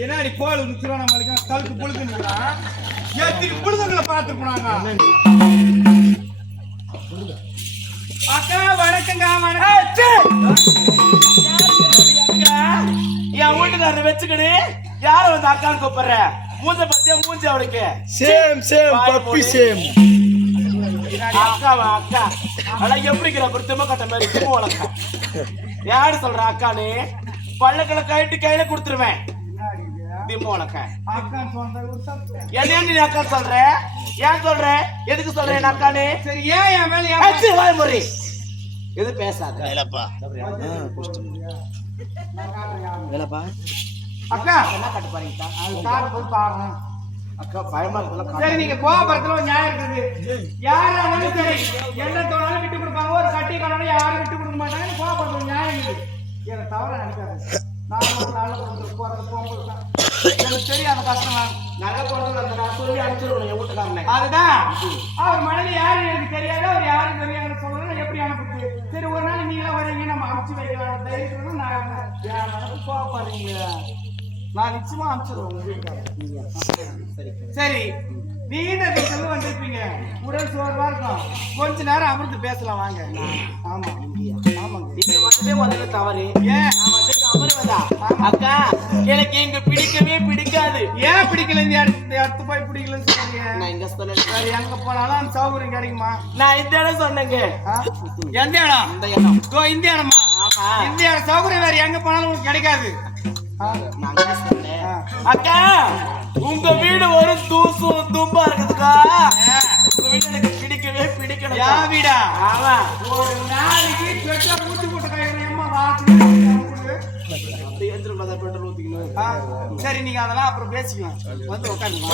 ஏன்னா நீ கோல் நிற்கிறோம் நம்மளுக்கு கழுத்து புழுக்கு நிற்கிறான் எத்தனை புழுதுகளை பார்த்து போனாங்க. அக்கா வணக்கங்க. என் வீட்டுக்காரரை வச்சுக்கிடு யார வந்து அக்கான்னு கூப்பிடுற? மூஞ்ச பத்தியா மூஞ்சி அவளுக்கு சேம் பப்பி சேம். அக்காவா அக்கா ஆனா எப்படிங்கிற பொருத்தமா கட்ட மாதிரி வளர்க்க யாரு சொல்ற அக்கானு பள்ளக்களை கைட்டு கையில கொடுத்துருவேன். என்ன நீ அக்கா சொல்ற? ஏன் சொல்ற? எதுக்கு சொல்றேன் அக்கானு? சரி ஏன் என் மேல வாய் முறை எது பேசாத அக்கா என்ன கட்டு பாருங்க அக்கா பயமா இருக்கு. சரி நீங்க கோபுரத்துல ஒரு நியாயம் இருக்குது. யாராலும் சரி என்ன தோணாலும் விட்டு கொடுப்பாங்க. ஒரு கட்டி காலம் யாரும் விட்டு கொடுக்க மாட்டாங்க. கோபுரத்துல நியாயம் இருக்குது. எனக்கு தவற நினைக்காது. நான் நல்ல போறது போகும்போது எனக்கு தெரியாத கஷ்டம். நல்ல போறது நான் சொல்லி அனுப்பிச்சிருவேன் என் வீட்டுக்காரனை. அதுதான் அவர் மனைவி யாரும் எனக்கு தெரியாது. அவர் யாரும் தெரியாது சொல்லணும். எப்படி அனுப்புச்சு? சரி ஒரு நாள் நீங்களா வரீங்க நம்ம அனுப்பிச்சு வைக்கலாம் தைரியத்துல நான் எனக்கு கோவப்படுறீங்க. நான் நிச்சயமா அனுப்பிச்சிருவேன். சரி நீண்ட செல்வ வந்திருப்பீங்க. உடல் சோர்வா இருக்கும். கொஞ்ச நேரம் அமர்ந்து பேசலாம் வாங்க. ஆமா ஆமாங்க. நீங்க வந்ததே முதல்ல தவறு. ஏன் நான் வந்து அமர்வதா? அக்கா எனக்கு இங்க பிடிக்கவே பிடிக்காது. ஏன் பிடிக்கல? இந்த இடத்து போய் பிடிக்கலன்னு சொல்றீங்க. நான் இங்க சொன்னேன். சரி எங்க போனாலும் அந்த சௌகரியம் கிடைக்குமா? நான் இந்த இடம் சொன்னேங்க. எந்த இடம்? இந்த இடம். இந்த இடமா? ஆமா. இந்த இடம் சௌகரியம் வேற எங்க போனாலும் உங்களுக்கு கிடைக்காது. அக்கா உங்க வீடு ஒரு தூசு தும்பா இருக்குதுக்கா. உங்க வீடு எனக்கு பிடிக்கவே பிடிக்கல. யா வீடா? ஆமா. ஒரு நாளைக்கு பெட்ரோல் ஊத்தி போட்டு கையம்மா வாச்சு. அப்படியே எடுத்துட்டு பெட்ரோல் ஊத்திக்கணும். சரி நீங்க அதெல்லாம் அப்புறம் பேசிக்கலாம். வந்து உட்காருங்க.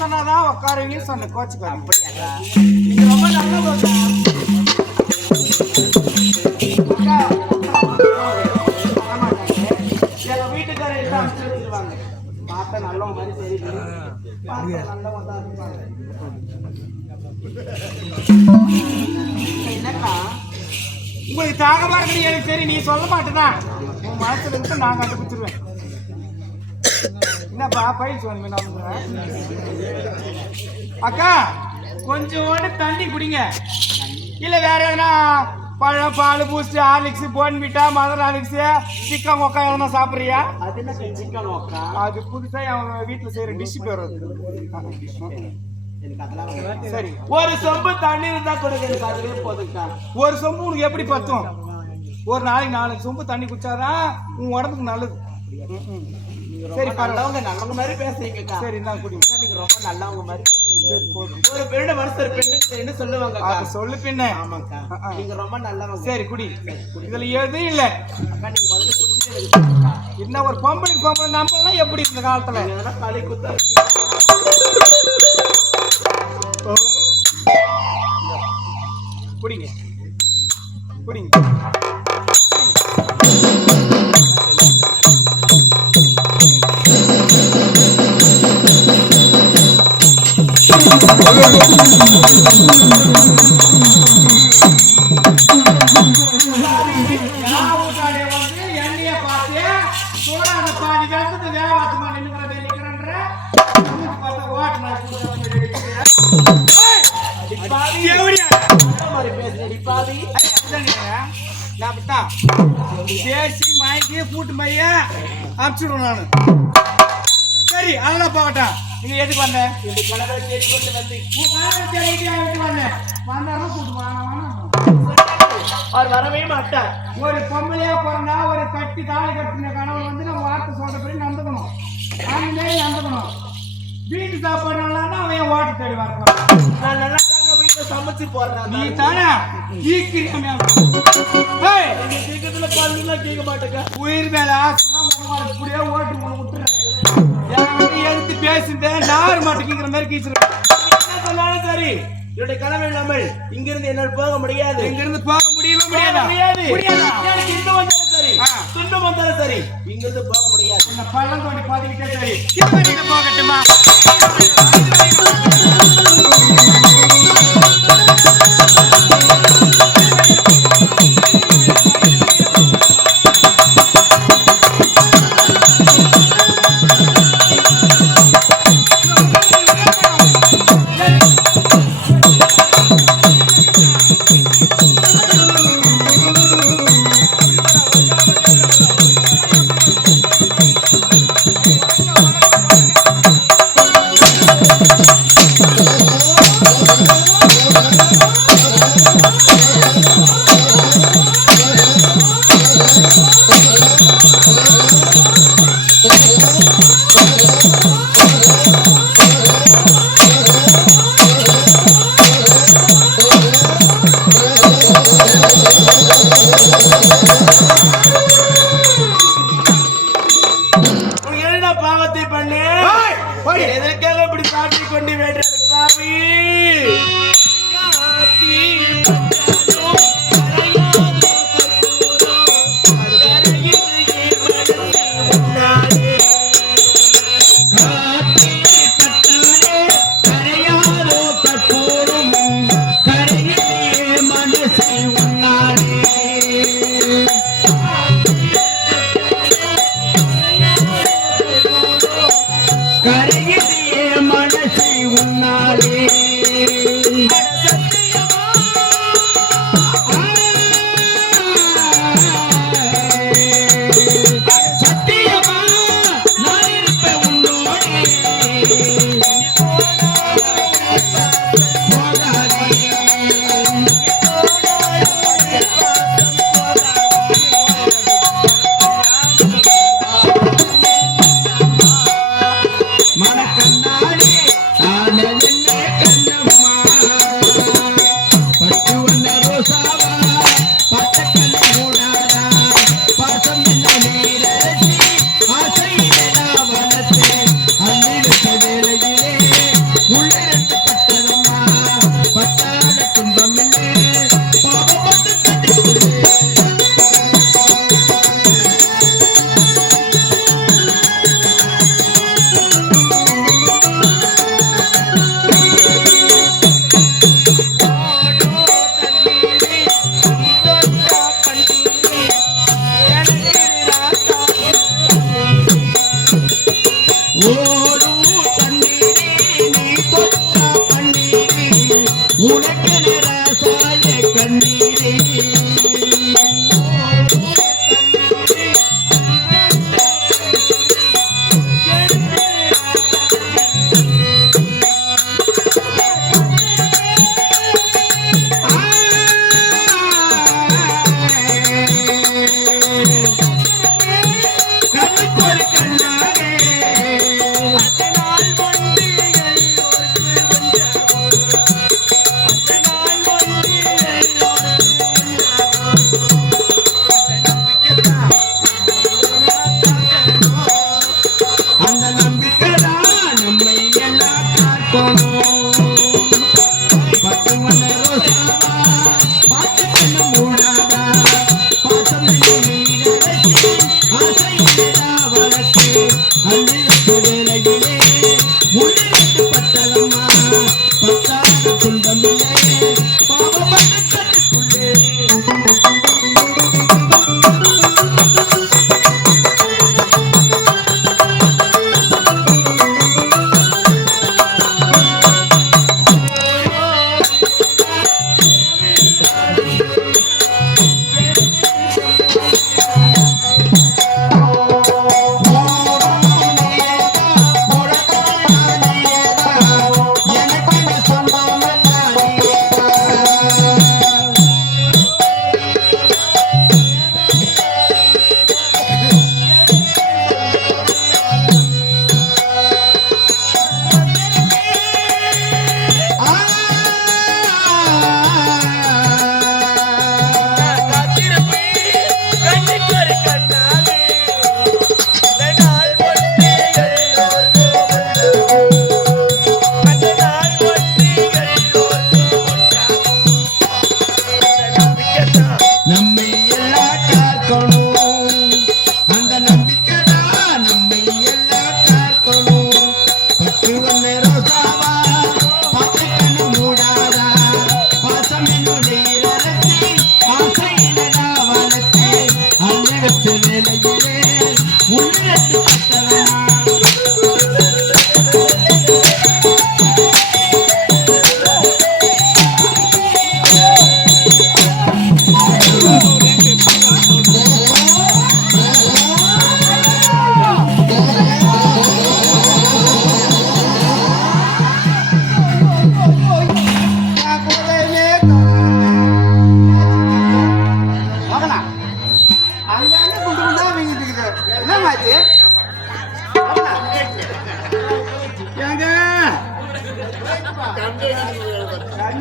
சொன்னாதான் உட்காருவீங்க சொன்ன கோச்சுக்காரு. நீங்க ரொம்ப நல்ல எங்க வீட்டுக்காரர் எல்லாம் அனுப்பிச்சிருவாங்க. பார்த்தா நல்லவங்க மாதிரி தெரியுது. நல்லவங்க தான் இருப்பாங்க. என்னக்கா உங்களுக்கு தாகமா இருக்கு? எனக்கு சரி நீ சொல்ல மாட்டேதான். உன் மனசுல இருந்து நான் கண்டுபிடிச்சிருவேன். என்னப்பா பயிற்சி வந்து அக்கா கொஞ்சோண்டு தண்ணி குடிங்க. இல்ல வேற எதனா பழம் பால் Boost Horlicks Bournvita mother Horlicks chicken ஒக்கா எதனா சாப்பிட்றியா? அது என்ன சிக்கன் ஒக்கா? அது புதுசா அவன் வீட்டுல செய்யற டிஷ் பேர் சரி. ஒரு சொம்பு தண்ணி இருந்தா கொடுக்க அதுவே போதுக்கா. ஒரு சொம்பு உனக்கு எப்படி பத்தும்? ஒரு நாளைக்கு 4 சொம்பு தண்ணி குடிச்சாதான் உன் உடம்புக்கு நல்லது. சரி நல்லவங்க நல்லவங்க மாதிரி பேசுறீங்க. சரி நான் குடிங்க. நீங்க ரொம்ப நல்லவங்க மாதிரி. சரி போதும். ஒரு பெண்ணு மனசு ஒரு பெண்ணுக்கு என்ன சொல்லுவாங்க? சொல்லு பின்ன. ஆமாக்கா நீங்க ரொம்ப நல்லவங்க. சரி குடி. இதுல எதுவும் இல்ல. அக்கா நீங்க முதல்ல குடிச்சிட்டு இன்னும் ஒரு பொம்பளை நம்பலாம் எப்படி இந்த காலத்துல களி குத்தா குடிங்க குடிங்க. எண்ணெய பார்த்து சோடான பாதி கலந்து வேவாசமா நின்னுக்கிற பேசி மயக்கி கூட்டு மைய அனுப்பிச்சுடுவேன் நானு. சரி அதெல்லாம் போகட்டும். நீங்க எதுக்கு வந்த? அவர் வரவே மாட்டார். ஒரு பொம்பளையா பிறந்தா ஒரு கட்டி தாலி கட்டின கணவன் வந்து நம்ம வார்த்தை சொல்றபடி நடந்துக்கணும். அந்த நடந்துக்கணும். வீட்டு சாப்பாடு நல்லா அவன் வாட்டு தேடி வர நான் நல்லா வீட்டுல சமைச்சு போடுறேன். நீ தானே சீக்கிரத்துல கேட்க மாட்டேங்க. உயிர் மேல ஆசை இப்படியே ஓட்டு விட்டுறேன். எடுத்து பேசுறேன் நார் மாட்டுக்கிற மாதிரி கீச்சிருக்கேன். என்ன சொன்னாலும் சரி என்னுடைய கனவு இல்லாமல் இங்கிருந்து என்னால் போக முடியாது. இங்கிருந்து போக முடியாது. எனக்கு இன்பம் வந்தாலும் சரி துன்பம் வந்தாலும் சரி இங்கிருந்து போக முடியாது. இந்த பள்ளம் தோண்டி பாத்துக்கிட்டே சரி போகட்டுமா? பாவத்தை பண்ணி எதற்காக இப்படி சாட்டி கொண்டு வேண்டாம் பாவி.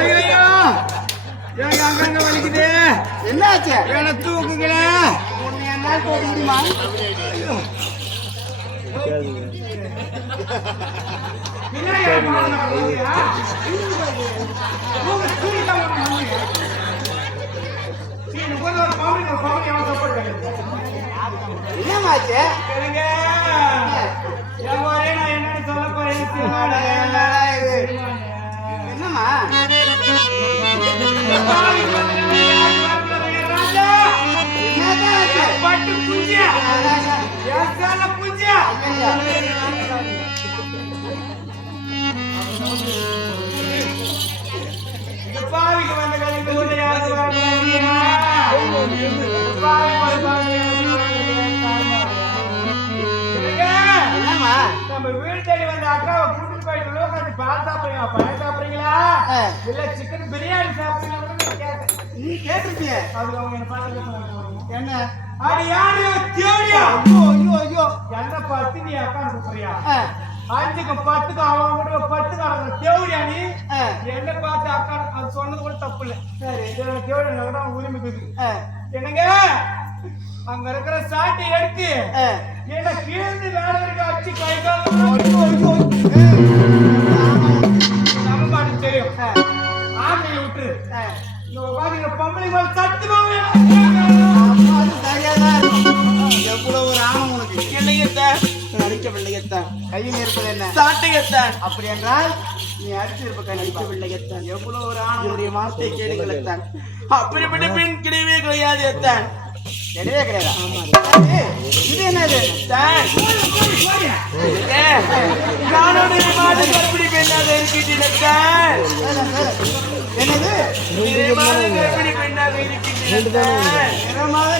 ஐயோ எனக்கு அங்கங்க வலிக்குது. என்னாச்சு? என்ன தூக்குங்கள உன்னை என்னால் தூக்க முடியுமா? என்னமாச்சு? என்னன்னு சொல்ல போறேன். என்னடா இது? என்னம்மா? என்னதான் ஆச்சு? பட்டு புஞ்சியா புஞ்சியா பாவிக்கு வந்த கழிவு என்னம்மா? நம்ம வீடு தேடி வந்த அக்காவை கூட்டிட்டு போயிட்டு உட்காந்து பால் சாப்பிடுறீங்களா பழம் சாப்பிடுறீங்களா இல்ல சிக்கன் பிரியாணி சாப்பிடுறீங்களா கேட்டேன். நீ கேட்டிருப்பிய. அது அவங்க என்ன பார்த்து என்ன? அது யாரு தேடியா ஐயோ ஐயோ ஐயோ. என்ன பார்த்து நீ அக்கா கூப்பிடுறியா ஆ, 5க்கு 10க்கு அவங்க கூட 10 காரங்க தேவடியா நீ ஆ, என்ன பார்த்து அக்கா அது சொன்னது கூட தப்பு இல்லை. சரி. தேவடி கூட உரிமை இருக்குது. ஆ, என்னங்க அங்க இருக்கிற சாட்டை எடுத்து ஆ. என்ன கீழ்ந்து வேலை இருக்க அச்சு கை காலம் ஐயோ ஐயோ. நம்ம பாட்டு தெரியும். ஆ, ஆமையை விட்டுரு. ஆ. இந்த பாத்தீங்க பொம்பளை மேல சத்துமாவே அம்மா, அது சரியாதான் இருக்கும். எவ்வளவு ஒரு ஆணவம் உனக்கு. இல்லையத்தான் அடிக்கவில்லையத்தான் கையில் இருப்பது என்ன? சாட்டையத்தான் அப்படி என்றால் நீ அடிச்சிருப்ப கண்டிப்பா. அடிக்கவில்லையத்தான் எவ்வளவு ஒரு ஆணவம். என்னுடைய வார்த்தை கேளுங்களத்தான் அப்படிப்பட்ட பெண் கிடையவே கிடையாது எத்தான் கிடையவே கிடையாதா? சரி, இது என்னது? நானுடைய மாடு கர்ப்பிணி பெண்ணாக இருக்கின்றேன் என்னது? கர்ப்பிணி பெண்ணாக இருக்கின்றேன் நிறமாக